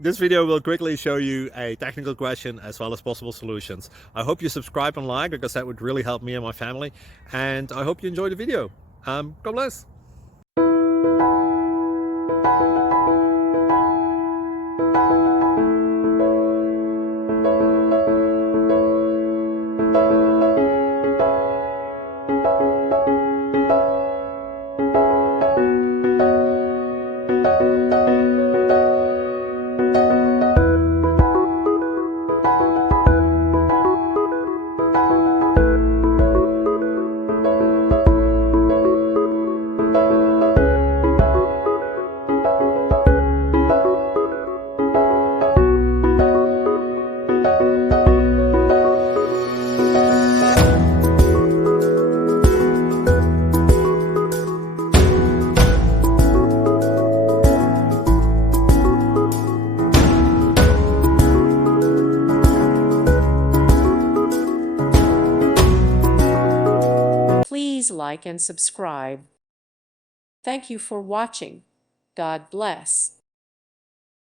This video will quickly show you a technical question as well as possible solutions. I hope you subscribe and like because that would really help me and my family. And I hope you enjoy the video. God bless. Please like and subscribe. Thank you for watching. God bless.